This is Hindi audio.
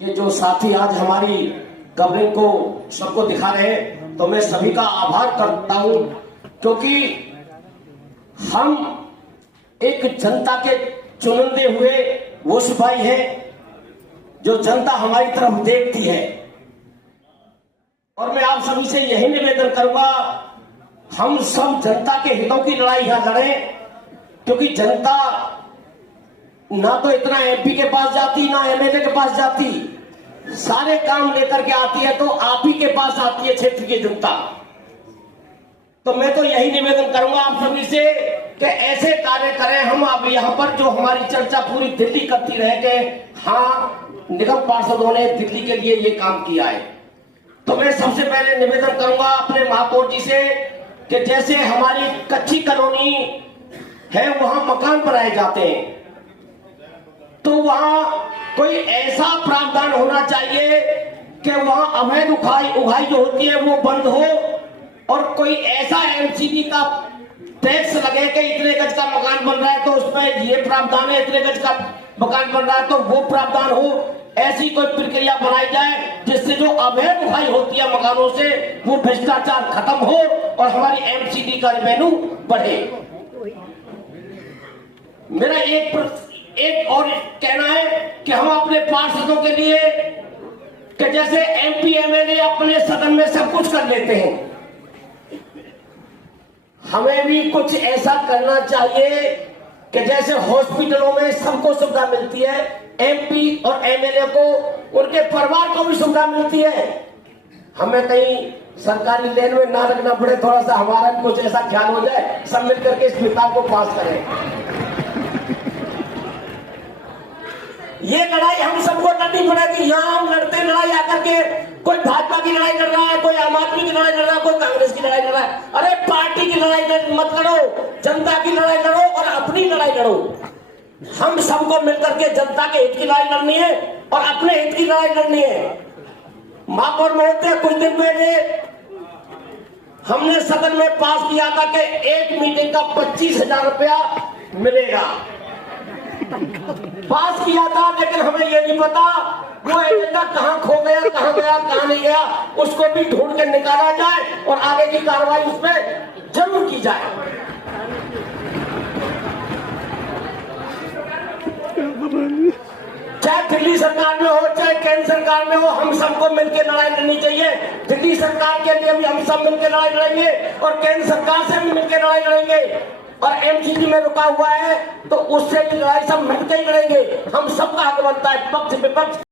कि जो साथी आज हमारी कवरिंग को सबको दिखा रहे हैं, तो मैं सभी का आभार करता हूं, क्योंकि हम एक जनता के चुनिंदे हुए वो सिपाही हैं जो जनता हमारी तरफ देखती है। और मैं आप सभी से यही निवेदन करूंगा, हम सब जनता के हितों की लड़ाई यहां लड़ें, क्योंकि जनता ना तो इतना एमपी के पास जाती ना एमएलए के पास जाती, सारे काम लेकर के आती है तो आप ही के पास आती है क्षेत्र की जनता। तो मैं तो यही निवेदन करूंगा आप सभी से कि ऐसे कार्य करें। हम अब यहाँ पर जो हमारी चर्चा पूरी दिल्ली करती रहे कि हाँ निगम पार्षदों ने दिल्ली के लिए ये काम किया है, तो मैं सबसे पहले निवेदन करूंगा अपने महापौर जी से कि जैसे हमारी कच्ची कॉलोनी है वहां मकान बनाए जाते हैं, तो वहां कोई ऐसा प्रावधान होना चाहिए कि वहां अवैध उगाई जो होती है वो बंद हो, और कोई ऐसा एमसीडी का टैक्स लगे कि इतने गज का मकान बन रहा है तो उसमें ये प्रावधान है, इतने गज का मकान बन रहा है तो वो प्रावधान हो। ऐसी कोई प्रक्रिया बनाई जाए जिससे जो अवैध उगाई होती है मकानों से वो भ्रष्टाचार खत्म हो और हमारी एमसीडी का रेवेन्यू बढ़े। मेरा एक और कहना है कि हम अपने पार्षदों के लिए कि जैसे एमपी एमएलए अपने सदन में सब कुछ कर लेते हैं, हमें भी कुछ ऐसा करना चाहिए कि जैसे हॉस्पिटलों में सबको सुविधा मिलती है, एमपी और एमएलए को उनके परिवार को भी सुविधा मिलती है। हमें कहीं सरकारी लेन में ना रखना पड़े, थोड़ा सा हमारा भी कुछ ऐसा ख्याल हो जाए, सब मिलकर के इस किताब को पास करें। ये लड़ाई हम सबको लड़नी पड़ेगी। यहाँ हम लड़ते लड़ाई आकर के, कोई भाजपा की लड़ाई लड़ रहा है, कोई आम आदमी की लड़ाई लड़ रहा है, कोई कांग्रेस की लड़ाई लड़ रहा है। अरे पार्टी की लड़ाई मत लड़ो, जनता की लड़ाई लड़ो और अपनी लड़ाई लड़ो। हम सबको मिलकर के जनता के हित की लड़ाई लड़नी है और अपने हित की लड़ाई लड़नी है। महापौर महोदय, कुछ दिन पहले हमने सदन में पास किया था कि एक मीटिंग का 25,000 रुपया मिलेगा, पास किया था, लेकिन हमें ये नहीं पता वो एजेंडा कहां खो गया, कहां गया, कहां नहीं गया। उसको भी ढूंढ के निकाला जाए और आगे की कार्रवाई उसमें जरूर की जाए। चाहे दिल्ली सरकार में हो चाहे केंद्र सरकार में हो, हम सबको मिलकर लड़ाई लड़नी चाहिए। दिल्ली सरकार के लिए भी हम सब मिलकर लड़ाई लड़ेंगे और केंद्र सरकार से भी मिलकर लड़ाई लड़ेंगे। और एमसीडी में रुका हुआ है तो उससे भी लड़ाई सब मिलकर ही लड़ेंगे। हम सबका हक बनता है, पक्ष विपक्ष